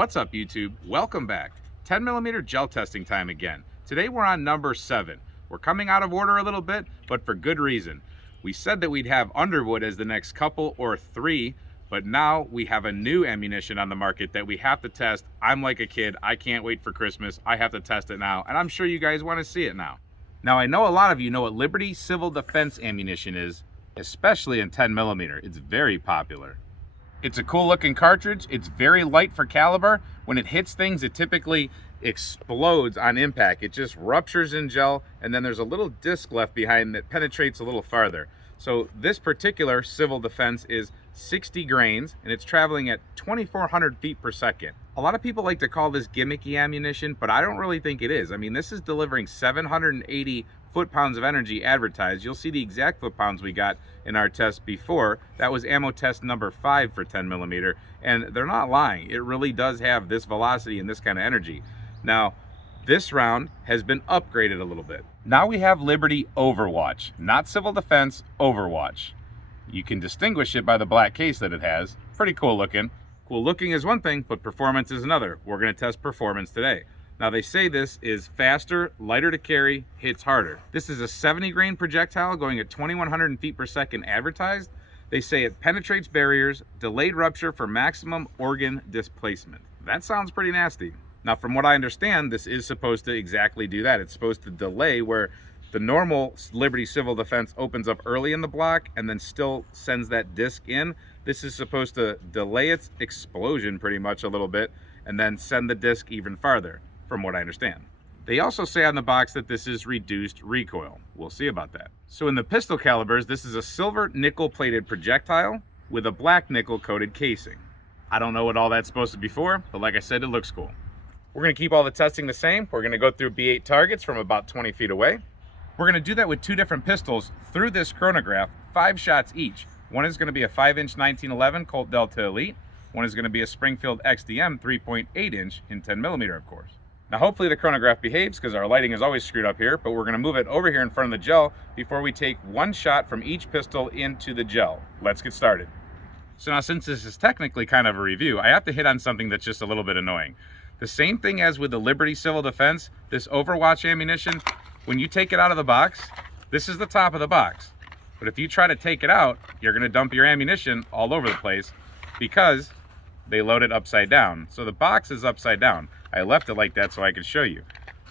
What's up, YouTube? Welcome back. 10mm gel testing time again. Today we're on number 7. We're coming out of order a little bit, but for good reason. We said that we'd have Underwood as the next couple or 3, but now we have a new ammunition on the market that we have to test. I'm like a kid. I can't wait for Christmas. I have to test it now, and I'm sure you guys want to see it now. Now, I know a lot of you know what Liberty Civil Defense ammunition is, especially in 10mm. It's very popular. It's a cool looking cartridge. It's very light for caliber. When it hits things, it typically explodes on impact. It just ruptures in gel, and then there's a little disc left behind that penetrates a little farther. So this particular civil defense is 60 grains, and it's traveling at 2,400 feet per second. A lot of people like to call this gimmicky ammunition, but I don't really think it is. I mean, this is delivering 780 foot-pounds of energy advertised. You'll see the exact foot-pounds we got in our test before. That was ammo test number 5 for 10mm, and they're not lying. It really does have this velocity and this kind of energy. Now, this round has been upgraded a little bit. Now we have Liberty Overwatch, not civil defense, Overwatch. You can distinguish it by the black case that it has. Pretty cool looking. Cool looking is one thing, but performance is another. We're going to test performance today. Now, they say this is faster, lighter to carry, hits harder. This is a 70 grain projectile going at 2,100 feet per second advertised. They say it penetrates barriers, delayed rupture for maximum organ displacement. That sounds pretty nasty. Now, from what I understand, this is supposed to exactly do that. It's supposed to delay where the normal Liberty Civil Defense opens up early in the block and then still sends that disc in. This is supposed to delay its explosion pretty much a little bit and then send the disc even farther, from what I understand. They also say on the box that this is reduced recoil. We'll see about that. So in the pistol calibers, this is a silver nickel plated projectile with a black nickel coated casing. I don't know what all that's supposed to be for, but like I said, it looks cool. We're gonna keep all the testing the same. We're gonna go through B8 targets from about 20 feet away. We're gonna do that with 2 different pistols through this chronograph, 5 shots each. One is gonna be a 5-inch 1911 Colt Delta Elite. One is gonna be a Springfield XDM 3.8-inch in 10mm, of course. Now, hopefully the chronograph behaves because our lighting is always screwed up here, but we're gonna move it over here in front of the gel before we take 1 shot from each pistol into the gel. Let's get started. So now, since this is technically kind of a review, I have to hit on something that's just a little bit annoying. The same thing as with the Liberty Civil Defense, this Overwatch ammunition, when you take it out of the box, this is the top of the box. But if you try to take it out, you're gonna dump your ammunition all over the place because they load it upside down. So the box is upside down. I left it like that so I could show you.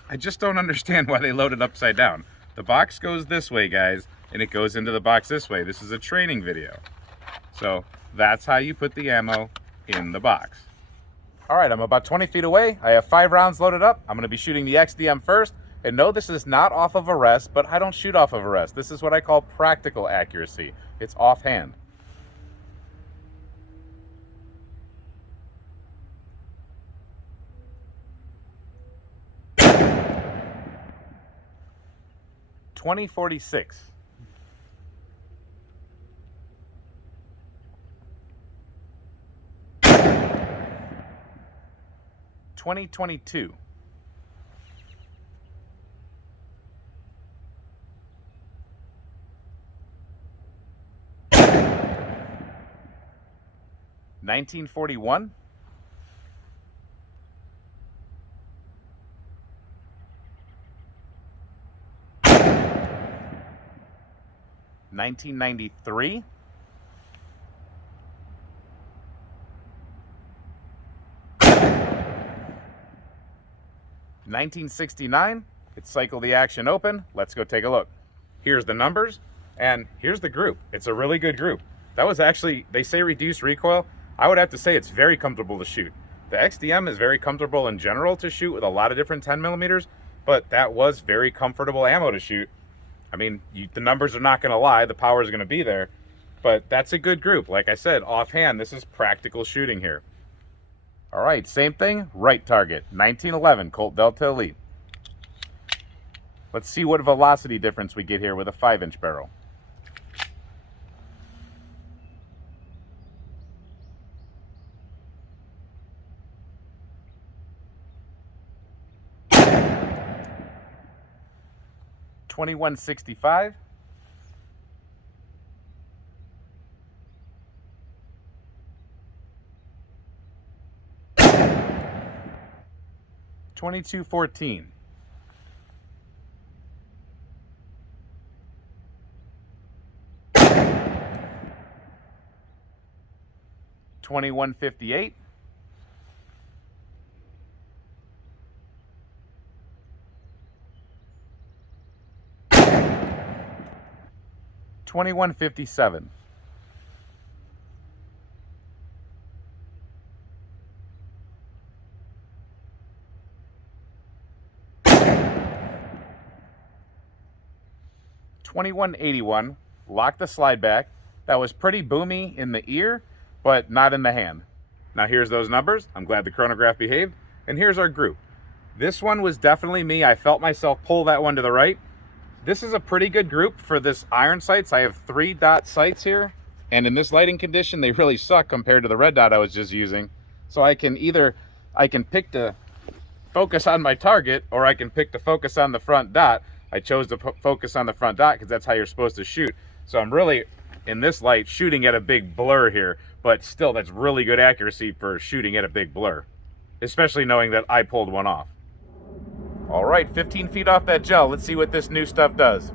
I just don't understand why they load it upside down. The box goes this way, guys, and it goes into the box this way. This is a training video. So that's how you put the ammo in the box. All right, I'm about 20 feet away. I have 5 rounds loaded up. I'm gonna be shooting the XDM first. And no, this is not off of a rest, but I don't shoot off of a rest. This is what I call practical accuracy. It's offhand. .2046. .2022. .1941. .1993. .1969. Let's cycle the action open. Let's go take a look. Here's the numbers, and here's the group. It's a really good group. That was actually, they say reduced recoil. I would have to say it's very comfortable to shoot. The XDM is very comfortable in general to shoot with a lot of different 10mm, but that was very comfortable ammo to shoot. I mean, the numbers are not gonna lie, the power is gonna be there, but that's a good group. Like I said, offhand, this is practical shooting here. All right, same thing, right target, 1911 Colt Delta Elite. Let's see what velocity difference we get here with a 5-inch barrel. .2165. 2214. 2158. 2157. 2181. Lock the slide back. That was pretty boomy in the ear, but not in the hand. Now here's those numbers. I'm glad the chronograph behaved. And here's our group. This one was definitely me. I felt myself pull that one to the right. This is a pretty good group for this iron sights. I have 3-dot sights here, and in this lighting condition, they really suck compared to the red dot I was just using. So I can pick to focus on my target, or I can pick to focus on the front dot. I chose to focus on the front dot because that's how you're supposed to shoot. So I'm really, in this light, shooting at a big blur here, but still that's really good accuracy for shooting at a big blur, especially knowing that I pulled one off. All right, 15 feet off that gel. Let's see what this new stuff does.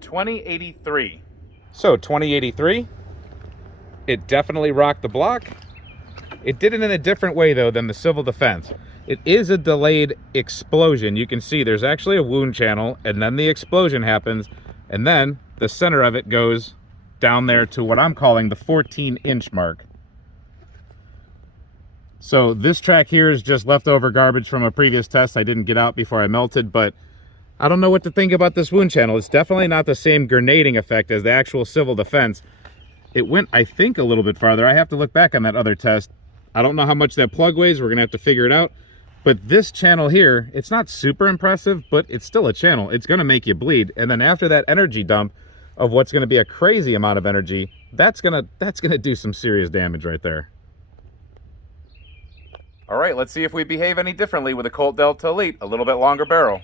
.2083. So 2083, it definitely rocked the block. It did it in a different way though than the civil defense. It is a delayed explosion. You can see there's actually a wound channel, and then the explosion happens, and then the center of it goes down there to what I'm calling the 14-inch mark. So this track here is just leftover garbage from a previous test I didn't get out before I melted, but I don't know what to think about this wound channel. It's definitely not the same grenading effect as the actual civil defense. It went, I think, a little bit farther. I have to look back on that other test. I don't know how much that plug weighs. We're gonna have to figure it out. But this channel here, it's not super impressive, but it's still a channel. It's gonna make you bleed. And then after that energy dump of what's gonna be a crazy amount of energy, that's gonna do some serious damage right there. All right, let's see if we behave any differently with a Colt Delta Elite, a little bit longer barrel.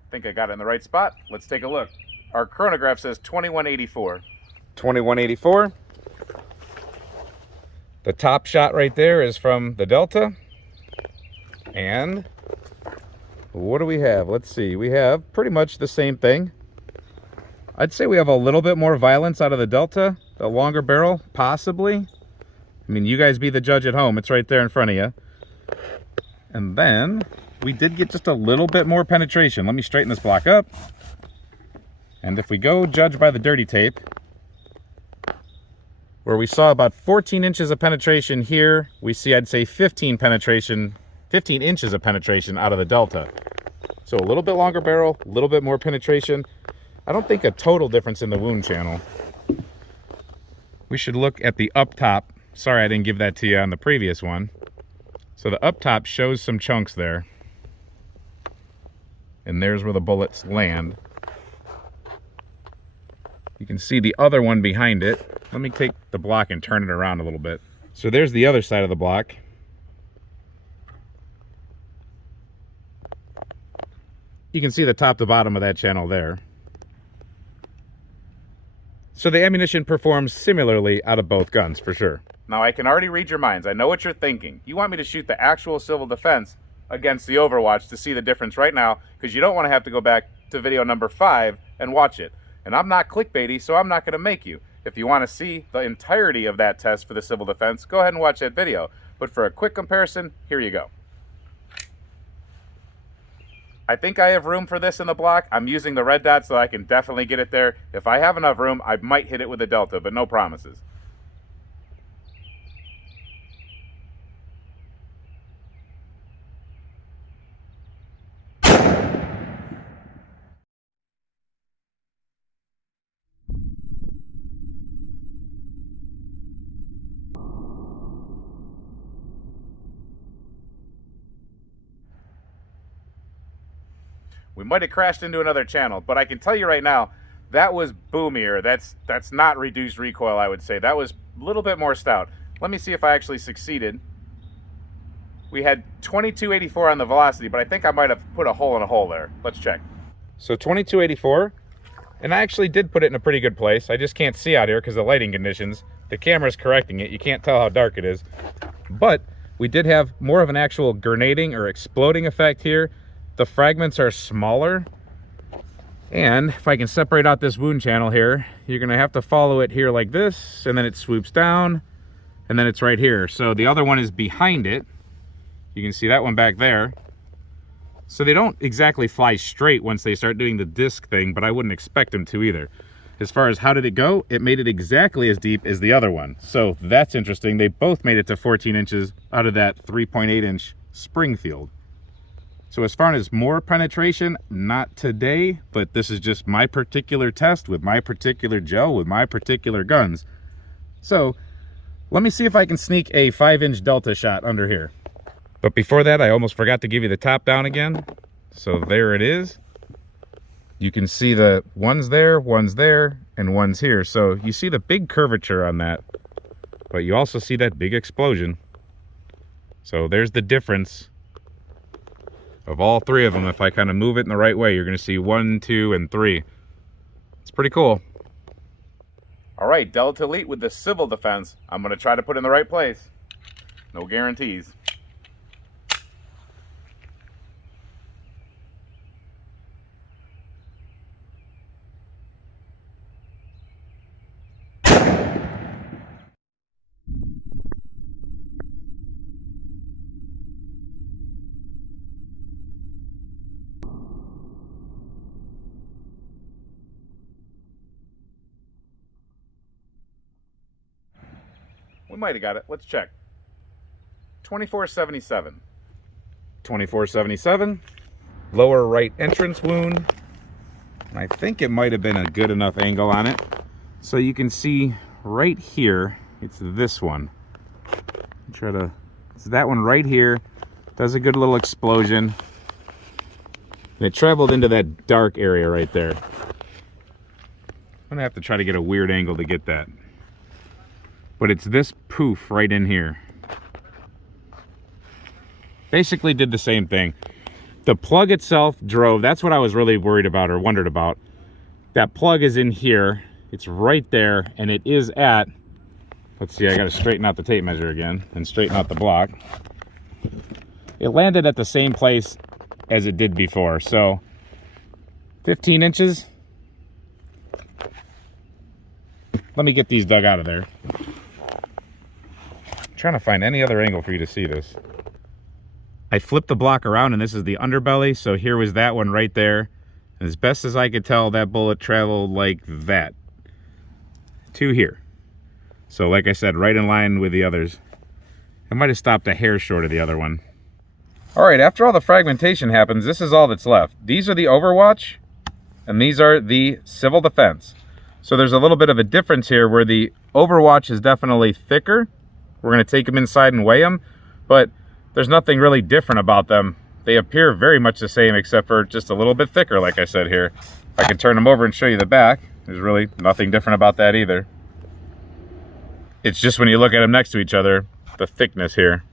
I think I got it in the right spot. Let's take a look. Our chronograph says 2184. 2184. The top shot right there is from the Delta. And what do we have? Let's see. We have pretty much the same thing. I'd say we have a little bit more violence out of the Delta, the longer barrel, possibly. I mean, you guys be the judge at home. It's right there in front of you. And then we did get just a little bit more penetration. Let me straighten this block up. And if we go judge by the dirty tape, where we saw about 14 inches of penetration here, we see, I'd say 15 inches of penetration out of the Delta. So a little bit longer barrel, a little bit more penetration. I don't think a total difference in the wound channel. We should look at the up top. Sorry I didn't give that to you on the previous one. So the up top shows some chunks there. And there's where the bullets land. You can see the other one behind it. Let me take the block and turn it around a little bit. So there's the other side of the block. You can see the top to bottom of that channel there. So the ammunition performs similarly out of both guns, for sure. Now I can already read your minds. I know what you're thinking. You want me to shoot the actual civil defense against the Overwatch to see the difference right now, because you don't want to have to go back to video number 5 and watch it. And I'm not clickbaity, so I'm not going to make you. If you want to see the entirety of that test for the civil defense, go ahead and watch that video. But for a quick comparison, here you go. I think I have room for this in the block. I'm using the red dot so I can definitely get it there. If I have enough room, I might hit it with the Delta, but no promises. We might have crashed into another channel, but I can tell you right now, that was boomier. That's not reduced recoil, I would say. That was a little bit more stout. Let me see if I actually succeeded. We had 2284 on the velocity, but I think I might have put a hole in a hole there. Let's check. So 2284, and I actually did put it in a pretty good place. I just can't see out here because of the lighting conditions. The camera's correcting it. You can't tell how dark it is. But we did have more of an actual grenading or exploding effect here. The fragments are smaller. And if I can separate out this wound channel here, you're gonna have to follow it here like this, and then it swoops down, and then it's right here. So the other one is behind it. You can see that one back there. So they don't exactly fly straight once they start doing the disc thing, but I wouldn't expect them to either. As far as how did it go, it made it exactly as deep as the other one. So that's interesting. They both made it to 14 inches out of that 3.8 inch Springfield. So as far as more penetration, not today, but this is just my particular test with my particular gel, with my particular guns. So let me see if I can sneak a 5-inch Delta shot under here. But before that, I almost forgot to give you the top down again. So there it is. You can see the one's there, and one's here. So you see the big curvature on that, but you also see that big explosion. So there's the difference of all three of them. If I kind of move it in the right way, you're going to see 1, 2, and 3. It's pretty cool. All right, Delta Elite with the civil defense. I'm going to try to put in the right place. No guarantees. We might have got it. Let's check. 2477. 2477. Lower right entrance wound. I think it might have been a good enough angle on it. So you can see right here, it's this one. It's that one right here. Does a good little explosion. And it traveled into that dark area right there. I'm gonna have to try to get a weird angle to get that. But it's this poof right in here. Basically did the same thing. The plug itself drove, that's what I was really worried about or wondered about. That plug is in here, it's right there, and it is at, let's see, I gotta straighten out the tape measure again and straighten out the block. It landed at the same place as it did before, so 15 inches. Let me get these dug out of there. Trying to find any other angle for you to see this. I flipped the block around and this is the underbelly, so here was that one right there. And as best as I could tell, that bullet traveled like that to here. So like I said, right in line with the others. I might have stopped a hair short of the other one. All right, after all the fragmentation happens, this is all that's left. These are the Overwatch and these are the civil defense. So there's a little bit of a difference here where the Overwatch is definitely thicker. We're going to take them inside and weigh them, but there's nothing really different about them. They appear very much the same except for just a little bit thicker, like I said here. I can turn them over and show you the back. There's really nothing different about that either. It's just when you look at them next to each other, the thickness here.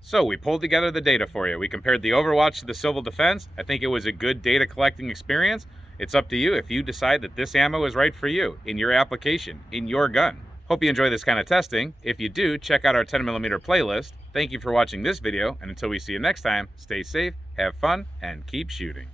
So we pulled together the data for you. We compared the Overwatch to the civil defense. I think it was a good data collecting experience. It's up to you if you decide that this ammo is right for you, in your application, in your gun. Hope you enjoy this kind of testing. If you do, check out our 10mm playlist. Thank you for watching this video, and until we see you next time, stay safe, have fun, and keep shooting.